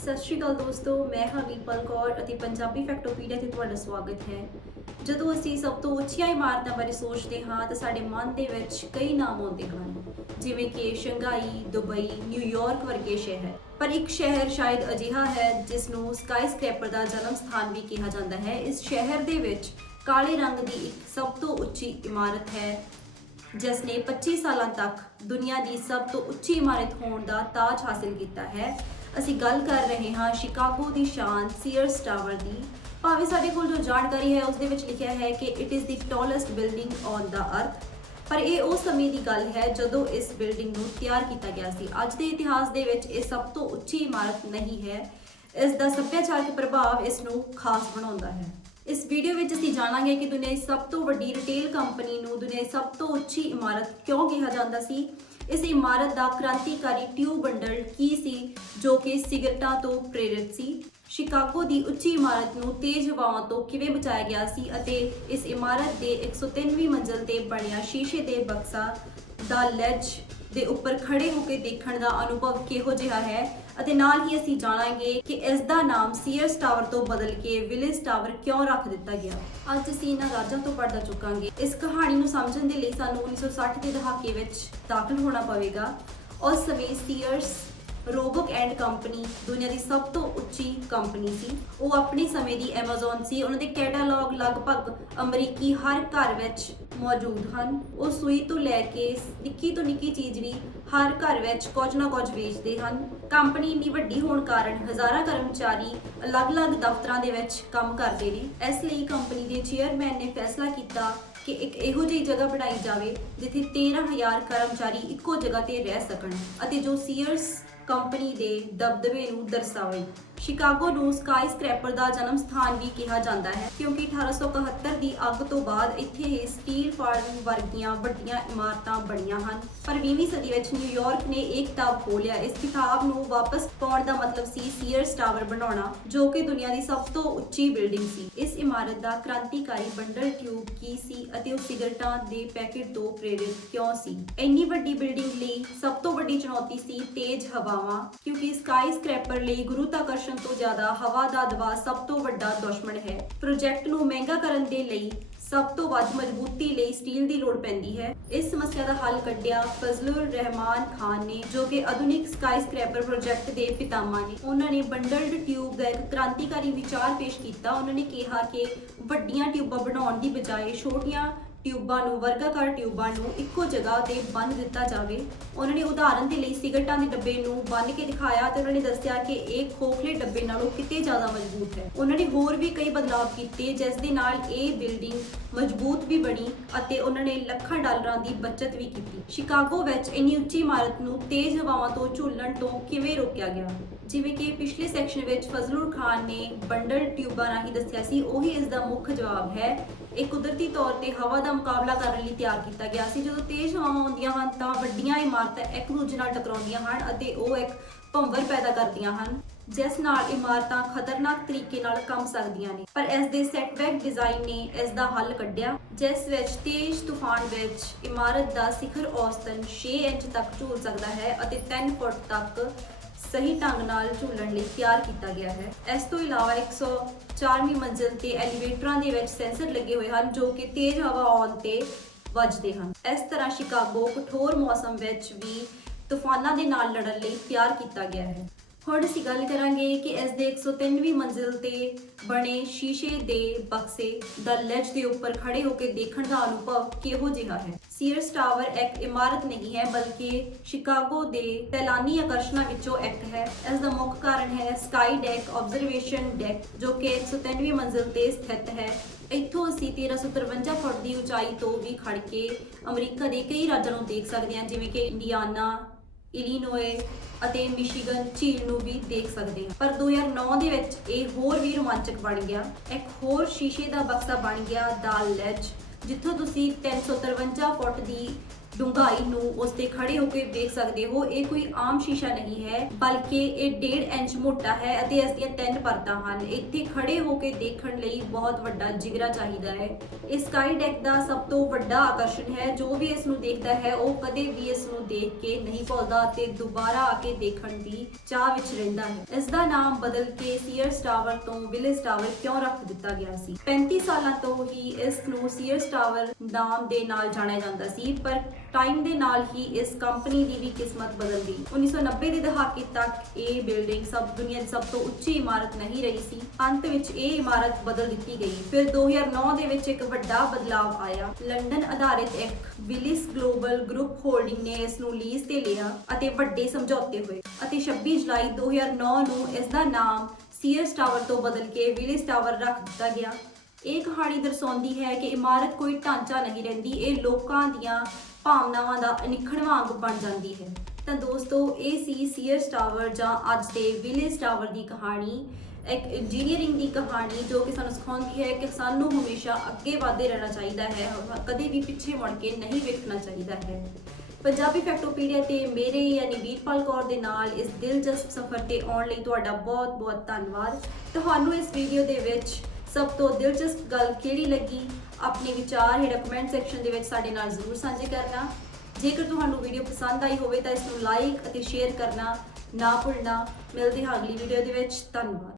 ਸਤਿ ਸ਼੍ਰੀ ਅਕਾਲ ਦੋਸਤੋ, ਮੈਂ ਹਾਂ ਵੀਰਪਾਲ ਕੌਰ ਅਤੇ ਪੰਜਾਬੀ ਫੈਕਟੋਪੀਡੀਆ ਤੇ ਤੁਹਾਡਾ ਸਵਾਗਤ ਹੈ। ਜਦੋਂ ਅਸੀਂ ਸਭ ਤੋਂ ਉੱਚੀਆਂ ਇਮਾਰਤਾਂ ਬਾਰੇ ਸੋਚਦੇ ਹਾਂ, ਤਾਂ ਸਾਡੇ ਮਨ ਦੇ ਵਿੱਚ ਕਈ ਨਾਮ ਆਉਂਦੇ ਹਨ। ਜਿਵੇਂ ਕਿ ਸ਼ੰਘਾਈ, ਦੁਬਈ ਨਿਊਯਾਰਕ ਵਰਗੇ ਸ਼ਹਿਰ। ਪਰ ਇੱਕ ਸ਼ਹਿਰ ਸ਼ਾਇਦ ਅਜਿਹਾ ਹੈ ਜਿਸ ਨੂੰ ਸਕਾਈਸਕ੍ਰੈਪਰ ਦਾ ਜਨਮ ਸਥਾਨ ਵੀ ਕਿਹਾ ਜਾਂਦਾ ਹੈ। ਇਸ ਸ਼ਹਿਰ ਦੇ ਵਿੱਚ ਕਾਲੇ ਰੰਗ ਦੀ ਇੱਕ ਸਭ ਤੋਂ ਉੱਚੀ ਇਮਾਰਤ ਹੈ ਜਿਸ ਨੇ 25 ਸਾਲਾਂ ਤੱਕ ਦੁਨੀਆ ਦੀ ਸਭ ਤੋਂ ਉੱਚੀ ਇਮਾਰਤ ਹੋਣ ਦਾ ਤਾਜ ਹਾਸਿਲ ਕੀਤਾ ਹੈ। ਅਸੀਂ ਗੱਲ ਕਰ ਰਹੇ ਹਾਂ ਸ਼ਿਕਾਗੋ ਦੀ ਸ਼ਾਨ ਸੀਅਰਸ ਟਾਵਰ ਦੀ। ਭਾਵੇਂ ਸਾਡੇ ਕੋਲ ਜੋ ਜਾਣਕਾਰੀ ਹੈ ਉਸ ਦੇ ਵਿੱਚ ਲਿਖਿਆ ਹੈ ਕਿ it is the tallest building on the earth ਪਰ ਇਹ ਉਸ ਸਮੇਂ ਦੀ ਗੱਲ ਹੈ ਜਦੋਂ ਇਸ ਬਿਲਡਿੰਗ ਨੂੰ ਤਿਆਰ ਕੀਤਾ ਗਿਆ ਸੀ। ਅੱਜ ਦੇ ਇਤਿਹਾਸ ਦੇ ਵਿੱਚ ਇਹ ਸਭ ਤੋਂ ਉੱਚੀ ਇਮਾਰਤ ਨਹੀਂ ਹੈ। ਇਸ ਦਾ ਸੱਭਿਆਚਾਰਕ ਪ੍ਰਭਾਵ ਇਸ ਨੂੰ ਖਾਸ ਬਣਾਉਂਦਾ ਹੈ। ਇਸ ਵੀਡੀਓ ਵਿੱਚ ਅਸੀਂ ਜਾਣਾਂਗੇ ਕਿ ਦੁਨੀਆ ਦੀ ਸਭ ਤੋਂ ਵੱਡੀ ਰਿਟੇਲ ਕੰਪਨੀ ਨੂੰ ਦੁਨੀਆ ਦੀ ਸਭ ਤੋਂ ਉੱਚੀ ਇਮਾਰਤ ਕਿਉਂ ਕਿਹਾ ਜਾਂਦਾ ਸੀ। ਇਸ ਇਮਾਰਤ ਦਾ ਕ੍ਰਾਂਤੀਕਾਰੀ ਟਿਊਬ ਬੰਡਲ ਕੀ ਸੀ? ਜੋ ਕਿ ਸਿਗਰਟਾਂ ਤੋਂ ਪ੍ਰੇਰਿਤ ਸੀ। ਸ਼ਿਕਾਗੋ ਦੀ ਉੱਚੀ ਇਮਾਰਤ ਨੂੰ ਤੇਜ਼ ਹਵਾਵਾਂ ਤੋਂ ਕਿਵੇਂ ਬਚਾਇਆ ਗਿਆ ਸੀ ਅਤੇ ਇਸ ਇਮਾਰਤ ਦੇ 103ਵੀਂ ਮੰਜ਼ਲ ਤੇ ਬਣਿਆ ਸ਼ੀਸ਼ੇ ਦੇ ਬਕਸਾ ਦਾ ਲੈਜ ਦੇ ਉੱਪਰ ਖੜੇ ਹੋ ਕੇ ਦੇਖਣ ਦਾ ਅਨੁਭਵ ਕਿਹੋ ਜਿਹਾ ਹੈ ਅਤੇ ਨਾਲ ਹੀ ਅਸੀਂ ਜਾਣਾਂਗੇ ਕਿ ਇਸ ਦਾ ਨਾਮ ਸੀਅਰਸ ਟਾਵਰ ਤੋਂ ਬਦਲ ਕੇ ਵਿਲਿਸ ਟਾਵਰ ਕਿਉਂ ਰੱਖ ਦਿੱਤਾ ਗਿਆ। ਅੱਜ ਅਸੀਂ ਇਹਨਾਂ ਰਾਜਾਂ ਤੋਂ ਪੜਦਾ ਚੁੱਕਾਂਗੇ। ਇਸ ਕਹਾਣੀ ਨੂੰ ਸਮਝਣ ਦੇ ਲਈ ਸਾਨੂੰ 1960 ਦੇ ਦਹਾਕੇ ਵਿੱਚ ਦਾਖਲ ਹੋਣਾ ਪਵੇਗਾ। ਉਸ ਸਮੇਂ ਸੀਅਰਸ ਰੋਬਕ ਐਂਡ ਕੰਪਨੀ ਦੁਨੀਆ ਦੀ ਸਭ ਤੋਂ ਉੱਚੀ ਕੰਪਨੀ ਸੀ। ਉਹ ਆਪਣੇ ਸਮੇਂ ਦੀ Amazon ਸੀ। ਉਹਨਾਂ ਦੇ ਕੈਟਾਲੌਗ ਲਗਭਗ ਅਮਰੀਕੀ ਹਰ ਘਰ ਵਿੱਚ ਮੌਜੂਦ ਹਨ। ਉਹ ਸੂਈ ਤੋਂ ਲੈ ਕੇ ਨਿੱਕੀ ਤੋਂ ਨਿੱਕੀ ਚੀਜ਼ ਵੀ ਹਰ ਘਰ ਵਿੱਚ ਕੁਝ ਨਾ ਕੁਝ ਵੇਚਦੇ ਹਨ। ਕੰਪਨੀ ਇੰਨੀ ਵੱਡੀ ਹੋਣ ਕਾਰਨ ਹਜ਼ਾਰਾਂ ਕਰਮਚਾਰੀ ਅਲੱਗ-ਅਲੱਗ ਦਫ਼ਤਰਾਂ ਦੇ ਵਿੱਚ ਕੰਮ ਕਰਦੇ ਨੇ। ਇਸ ਲਈ ਕੰਪਨੀ ਦੇ ਚੇਅਰਮੈਨ ਨੇ ਫੈਸਲਾ ਕੀਤਾ ਕਿ ਇੱਕ ਇਹੋ ਜਿਹੀ ਜਗ੍ਹਾ ਬਣਾਈ ਜਾਵੇ, ਜਿੱਥੇ 13000 ਕਰਮਚਾਰੀ ਇੱਕੋ ਜਗ੍ਹਾ ਤੇ ਰਹਿ ਸਕਣ ਅਤੇ ਜੋ ਸੀਅਰਸ ਕੰਪਨੀ ਦੇ ਦਬਦਬੇ ਨੂੰ ਦਰਸਾਵੇ। ਸ਼ਿਕਾਗੋ ਨੂੰ ਸਕਾਈ ਸਕ੍ਰੈਪਰ ਦਾ ਜਨਮ ਸਥਾਨ ਵੀ ਕਿਹਾ ਜਾਂਦਾ ਹੈ, ਕਿਉਂਕਿ 1871 ਦੀ ਅੱਗ ਤੋਂ ਬਾਅਦ ਇੱਥੇ ਹੀ ਸਟੀਲ ਫਾਰਮ ਵਰਗੀਆਂ ਵੱਡੀਆਂ ਇਮਾਰਤਾਂ ਬਣੀਆਂ ਹਨ। ਪਰ 20ਵੀਂ ਸਦੀ ਵਿੱਚ ਨਿਊਯਾਰਕ ਨੇ ਇੱਕ ਕਿਤਾਬ ਖੋਲਿਆ ਇਸ ਕਿਤਾਬ ਨੂੰ ਵਾਪਸ ਪਾਉਣ ਦਾ ਮਤਲਬ ਸੀ ਸੀਅਰਸ ਟਾਵਰ ਬਣਾਉਣਾ, ਜੋ ਕਿ ਦੁਨੀਆ ਦੀ ਸਭ ਤੋਂ ਉੱਚੀ ਬਿਲਡਿੰਗ ਸੀ। ਇਸ ਇਮਾਰਤ ਦਾ ਕ੍ਰਾਂਤੀਕਾਰੀ ਬੰਡਲ ਟਿਊਬ ਕੀ ਸੀ ਅਤੇ ਉਹ ਸਿਗਰਟਾਂ ਦੇ ਪੈਕੇਟ ਤੋਂ ਪ੍ਰੇਰਿਤ ਕਿਉਂ ਸੀ? ਇੰਨੀ ਵੱਡੀ ਬਿਲਡਿੰਗ ਲਈ ਸਭ ਤੋਂ ਵੱਡੀ ਚੁਣੌਤੀ ਸੀ ਤੇਜ਼ ਹਵਾਵਾਂ, ਕਿਉਂਕਿ ਸਕਾਈ ਸਕ੍ਰੈਪਰ ਲਈ ਗੁਰੂਤਾਕਰਸ਼ਣ ਤੋਂ ਜ਼ਿਆਦਾ ਹਵਾ ਦਾ ਦਬਾਅ ਸਭ ਤੋਂ ਵੱਡਾ ਦੁਸ਼ਮਣ ਹੈ। ਪ੍ਰੋਜੈਕਟ ਨੂੰ ਮਹਿੰਗਾ ਕਰਨ ਦੇ ਲਈ ਸਭ ਤੋਂ ਵੱਧ ਮਜ਼ਬੂਤੀ ਲਈ ਸਟੀਲ ਦੀ ਲੋੜ ਪੈਂਦੀ ਹੈ। ਇਸ ਸਮੱਸਿਆ ਦਾ ਹੱਲ ਕੱਢਿਆ ਫਜ਼ਲੁਰ ਰਹਿਮਾਨ ਖਾਨ ਨੇ, ਜੋ ਕਿ ਆਧੁਨਿਕ ਸਕਾਈਸਕ੍ਰੈਪਰ ਪ੍ਰੋਜੈਕਟ ਦੇ ਪਿਤਾਮਾ ਨੇ। ਉਹਨਾਂ ਨੇ ਬੰਡਲਡ ਟਿਊਬ ਦਾ ਇੱਕ ਕ੍ਰਾਂਤੀਕਾਰੀ ਵਿਚਾਰ ਪੇਸ਼ ਕੀਤਾ। ਉਹਨਾਂ ਨੇ ਕਿਹਾ ਕਿ ਵੱਡੀਆਂ ਟਿਊਬਾਂ ਬਣਾਉਣ ਦੀ ਬਜਾਏ ਛੋਟੀਆਂ ਟਿਊਬਾਂ ਨੂੰ, ਵਰਗਾਕਾਰ ਟਿਊਬਾਂ ਨੂੰ ਇੱਕੋ ਜਗ੍ਹਾ ਤੇ ਬੰਨ੍ਹ ਦਿੱਤਾ ਜਾਵੇ। ਉਹਨਾਂ ਨੇ ਉਦਾਹਰਨ ਦੇ ਲਈ ਸਿਗਰਟਾਂ ਦੇ ਡੱਬੇ ਨੂੰ ਬੰਨ੍ਹ ਕੇ ਦਿਖਾਇਆ ਤੇ ਉਹਨਾਂ ਨੇ ਦੱਸਿਆ ਕਿ ਇਹ ਖੋਖਲੇ ਡੱਬੇ ਨਾਲੋਂ ਕਿਤੇ ਜ਼ਿਆਦਾ ਮਜ਼ਬੂਤ ਹੈ। ਉਹਨਾਂ ਨੇ ਹੋਰ ਵੀ ਕਈ ਬਦਲਾਅ ਕੀਤੇ, ਜਿਸ ਦੇ ਨਾਲ ਇਹ ਬਿਲਡਿੰਗ ਮਜ਼ਬੂਤ ਵੀ ਬਣੀ ਅਤੇ ਉਹਨਾਂ ਨੇ ਲੱਖਾਂ ਡਾਲਰਾਂ ਦੀ ਬਚਤ ਵੀ ਕੀਤੀ। ਸ਼ਿਕਾਗੋ ਵਿੱਚ ਇੰਨੀ ਉੱਚੀ ਇਮਾਰਤ ਨੂੰ ਤੇਜ਼ ਹਵਾਵਾਂ ਤੋਂ ਝੂਲਣ ਤੋਂ ਕਿਵੇਂ ਰੋਕਿਆ ਗਿਆ? ਜਿਵੇਂ ਕਿ ਪਿਛਲੇ ਸੈਕਸ਼ਨ ਵਿੱਚ ਫਜ਼ਲੁਰ ਖਾਨ ਨੇ ਬੰਡਲ ਟਿਊਬਾਂ ਰਾਹੀਂ ਦੱਸਿਆ ਸੀ, ਉਹੀ ਇਸ ਦਾ ਮੁੱਖ ਜਵਾਬ ਹੈ। ਇਹ ਕੁਦਰਤੀ ਤੌਰ ਤੇ ਹਵਾ ਦਾ ਮੁਕਾਬਲਾ ਕਰਨ ਲਈ ਤਿਆਰ ਕੀਤਾ ਗਿਆ ਸੀ। ਜਦੋਂ ਤੇਜ਼ ਹਵਾਵਾਂ ਆਉਂਦੀਆਂ ਹਨ, ਤਾਂ ਵੱਡੀਆਂ ਇਮਾਰਤਾਂ ਇੱਕ ਦੂਜੇ ਨਾਲ ਟਕਰਾਉਂਦੀਆਂ ਹਨ ਅਤੇ ਉਹ ਇੱਕ ਭੰਵਰ ਪੈਦਾ ਕਰਦੀਆਂ ਹਨ। ਜਿਸ ਨਾਲ ਇਮਾਰਤਾਂ ਖਤਰਨਾਕ ਤਰੀਕੇ ਨਾਲ ਕੰਮ ਸਕਦੀਆਂ ਨੇ। ਪਰ ਇਸ ਦੇ ਸੈਟਬੈਕ ਡਿਜ਼ਾਈਨ ਨੇ ਇਸ ਦਾ ਹੱਲ ਕੱਢਿਆ, ਜਿਸ ਵਿੱਚ ਤੇਜ਼ ਤੂਫਾਨ ਵਿੱਚ ਇਮਾਰਤ ਦਾ ਸਿਖਰ ਔਸਤਨ 6 ਇੰਚ ਤੱਕ ਝੂਲ ਸਕਦਾ ਹੈ ਅਤੇ 3 ਫੁੱਟ ਤੱਕ ਸਹੀ ਢੰਗ ਨਾਲ ਝੂਲਣ ਲਈ ਤਿਆਰ ਕੀਤਾ ਗਿਆ ਹੈ। ਇਸ ਤੋਂ ਇਲਾਵਾ 104ਵੀਂ ਮੰਜ਼ਿਲ ਤੇ ਐਲੀਵੇਟਰਾਂ ਦੇ ਵਿੱਚ ਸੈਂਸਰ ਲੱਗੇ ਹੋਏ ਹਨ, ਜੋ ਕਿ ਤੇਜ਼ ਹਵਾ ਆਉਣ ਤੇ ਵੱਜਦੇ ਹਨ। ਇਸ ਤਰ੍ਹਾਂ ਸ਼ਿਕਾਗੋ ਕਠੋਰ ਮੌਸਮ ਵਿੱਚ ਵੀ ਤੂਫਾਨਾਂ ਦੇ ਨਾਲ ਲੜਨ ਲਈ ਤਿਆਰ ਕੀਤਾ ਗਿਆ ਹੈ। ਹੁਣ ਅਸੀਂ ਗੱਲ ਕਰਾਂਗੇ ਕਿ ਇਸ ਦੇ 103ਵੀਂ ਮੰਜ਼ਿਲ ਤੇ ਬਣੇ ਸ਼ੀਸ਼ੇ ਦੇ ਬਕਸੇ ਦਾ ਲੈਜ ਦੇ ਉੱਪਰ ਖੜੇ ਹੋ ਕੇ ਦੇਖਣ ਦਾ ਅਨੁਭਵ ਕਿਹੋ ਜਿਹਾ ਹੈ। ਸੀਅਰਸ ਟਾਵਰ ਇੱਕ ਇਮਾਰਤ ਨਹੀਂ ਹੈ, ਬਲਕਿ ਸ਼ਿਕਾਗੋ ਦੇ ਸੈਲਾਨੀ ਆਕਰਸ਼ਣਾਂ ਵਿੱਚੋਂ ਇੱਕ ਹੈ। ਇਸ ਦਾ ਮੁੱਖ ਕਾਰਨ ਹੈ ਸਕਾਈ ਡੈਕ ਆਬਜ਼ਰਵੇਸ਼ਨ ਡੈਕ ਜੋ ਕਿ 193ਵੀਂ ਮੰਜ਼ਿਲ ਤੇ ਸਥਿਤ ਹੈ। ਇੱਥੋਂ ਅਸੀਂ 1353 ਫੁੱਟ ਦੀ ਉਚਾਈ ਤੋਂ ਵੀ ਖੜ ਕੇ ਅਮਰੀਕਾ ਦੇ ਕਈ ਰਾਜਾਂ ਨੂੰ ਦੇਖ ਸਕਦੇ ਹਾਂ, ਜਿਵੇਂ ਕਿ ਇੰਡੀਆਨਾ ਇਲੀਨੋਏ ਅਤੇ ਮਿਸ਼ੀਗਨ ਝੀਲ ਨੂੰ ਵੀ ਦੇਖ ਸਕਦੇ ਹਾਂ। ਪਰ 2009 ਦੇ ਵਿੱਚ ਇਹ ਹੋਰ ਵੀ ਰੋਮਾਂਚਕ ਬਣ ਗਿਆ। ਇੱਕ ਹੋਰ ਸ਼ੀਸ਼ੇ ਦਾ ਬਕਸਾ ਬਣ ਗਿਆ ਦਾ ਲੈਜ, ਜਿੱਥੋਂ ਤੁਸੀਂ 353 ਫੁੱਟ ਦੀ ਡੂੰਘਾਈ ਨੂੰ ਉਸ ਤੇ ਖੜੇ ਹੋ ਕੇ ਦੇਖ ਸਕਦੇ ਹੋ। ਇਹ ਕੋਈ ਆਮ ਸ਼ੀਸ਼ਾ ਨਹੀਂ ਹੈ, ਬਲਕਿ ਇਹ 1.5 ਇੰਚ ਮੋਟਾ ਹੈ ਅਤੇ ਇਸ ਦੀਆਂ ਤਿੰਨ ਪਰਤਾਂ ਹਨ। ਇੱਥੇ ਖੜੇ ਹੋ ਕੇ ਦੇਖਣ ਲਈ ਬਹੁਤ ਵੱਡਾ ਜਿਗਰਾ ਚਾਹੀਦਾ ਹੈ। ਇਸ ਸਕਾਈ ਡੈਕ ਦਾ ਸਭ ਤੋਂ ਵੱਡਾ ਆਕਰਸ਼ਣ ਹੈ। ਜੋ ਵੀ ਇਸ ਨੂੰ ਦੇਖਦਾ ਹੈ, ਉਹ ਕਦੇ ਵੀ ਇਸ ਨੂੰ ਦੇਖ ਕੇ ਨਹੀਂ ਭੁੱਲਦਾ ਅਤੇ ਦੁਬਾਰਾ ਆ ਕੇ ਦੇਖਣ ਦੀ ਚਾਹ ਵਿੱਚ ਰਹਿੰਦਾ ਹੈ। ਇਸ ਦਾ ਨਾਮ ਬਦਲ ਕੇ ਸੀਅਰਸ ਟਾਵਰ ਤੋਂ ਵਿਲੇਜ ਟਾਵਰ ਕਿਉਂ ਰੱਖ ਦਿੱਤਾ ਗਿਆ ਸੀ? 35 ਸਾਲਾਂ ਤੋਂ ਹੀ ਇਸ ਨੂੰ ਸੀਅਰਸ ਟਾਵਰ ਨਾਮ ਦੇ ਨਾਲ ਜਾਣਿਆ ਜਾਂਦਾ ਸੀ, ਪਰ ਟਾਈਮ ਦੇ ਨਾਲ ਹੀ ਇਸ ਕੰਪਨੀ ਦੀ ਵੀ ਕਿਸਮਤ ਬਦਲ ਗਈ। 1990 ਦੇ ਦਹਾਕੇ ਤੱਕ ਇਹ ਬਿਲਡਿੰਗ ਸਭ ਦੁਨੀਆ ਦੀ ਸਭ ਤੋਂ ਉੱਚੀ ਇਮਾਰਤ ਨਹੀਂ ਰਹੀ ਸੀ। ਅੰਤ ਵਿੱਚ ਇਹ ਇਮਾਰਤ ਬਦਲ ਦਿੱਤੀ ਗਈ। ਫਿਰ 2009 ਦੇ ਵਿੱਚ ਇੱਕ ਵੱਡਾ ਬਦਲਾਅ ਆਇਆ। ਲੰਡਨ ਆਧਾਰਿਤ ਇੱਕ ਵਿਲਿਸ ਗਲੋਬਲ ਗਰੁੱਪ ਹੋਲਡਿੰਗ ਨੇ ਇਸ ਨੂੰ ਲੀਜ਼ ਤੇ ਲਿਆ ਅਤੇ ਵੱਡੇ ਸਮਝੌਤੇ ਹੋਏ ਅਤੇ 26 ਜੁਲਾਈ 2009 ਨੂੰ ਇਸ ਦਾ ਨਾਮ ਸੀਅਰਸ ਟਾਵਰ ਤੋਂ ਬਦਲ ਕੇ ਵਿਲਿਸ ਟਾਵਰ ਰੱਖ ਦਿੱਤਾ ਗਿਆ। ਇਹ ਕਹਾਣੀ ਦਰਸਾਉਂਦੀ ਹੈ ਕਿ ਇਮਾਰਤ ਕੋਈ ਢਾਂਚਾ ਨਹੀਂ ਰਹਿੰਦੀ। ਇਹ ਲੋਕਾਂ ਦੀਆਂ ਭਾਵਨਾਵਾਂ ਦਾ ਅਨਿੱਖੜਵਾਂ ਅੰਗ ਬਣ ਜਾਂਦੀ ਹੈ। ਤਾਂ ਦੋਸਤੋ, ਇਹ ਸੀ ਸੀਅਰਸ ਟਾਵਰ ਜਾਂ ਅੱਜ ਦੇ ਵਿਲੇਜ ਟਾਵਰ ਦੀ ਕਹਾਣੀ। ਇੱਕ ਇੰਜੀਨੀਅਰਿੰਗ ਦੀ ਕਹਾਣੀ ਜੋ ਕਿ ਸਾਨੂੰ ਸਿਖਾਉਂਦੀ ਹੈ ਕਿ ਸਾਨੂੰ ਹਮੇਸ਼ਾ ਅੱਗੇ ਵਧਦੇ ਰਹਿਣਾ ਚਾਹੀਦਾ ਹੈ, ਕਦੇ ਵੀ ਪਿੱਛੇ ਮੁੜ ਕੇ ਨਹੀਂ ਵੇਖਣਾ ਚਾਹੀਦਾ ਹੈ। ਪੰਜਾਬੀ ਫੈਕਟੋਪੀਡੀਆ ਤੇ ਮੇਰੇ ਯਾਨੀ ਵੀਰਪਾਲ ਕੌਰ ਦੇ ਨਾਲ ਇਸ ਦਿਲਚਸਪ ਸਫ਼ਰ ਤੇ ਆਉਣ ਲਈ ਤੁਹਾਡਾ ਬਹੁਤ-ਬਹੁਤ ਧੰਨਵਾਦ। ਤੁਹਾਨੂੰ ਇਸ ਵੀਡੀਓ ਦੇ ਵਿੱਚ ਸਭ ਤੋਂ ਦਿਲਚਸਪ ਗੱਲ ਕਿਹੜੀ ਲੱਗੀ? ਆਪਣੇ ਵਿਚਾਰ ਹੇਠ ਕਮੈਂਟ ਸੈਕਸ਼ਨ ਦੇ ਵਿੱਚ ਸਾਡੇ ਨਾਲ ਜ਼ਰੂਰ ਸਾਂਝੇ ਕਰਨਾ। ਜੇਕਰ ਤੁਹਾਨੂੰ ਵੀਡੀਓ ਪਸੰਦ ਆਈ ਹੋਵੇ ਤਾਂ ਇਸ ਨੂੰ ਲਾਈਕ ਅਤੇ ਸ਼ੇਅਰ ਕਰਨਾ ਨਾ ਭੁੱਲਣਾ। ਮਿਲਦੇ ਹਾਂ ਅਗਲੀ ਵੀਡੀਓ ਦੇ ਵਿੱਚ। ਧੰਨਵਾਦ।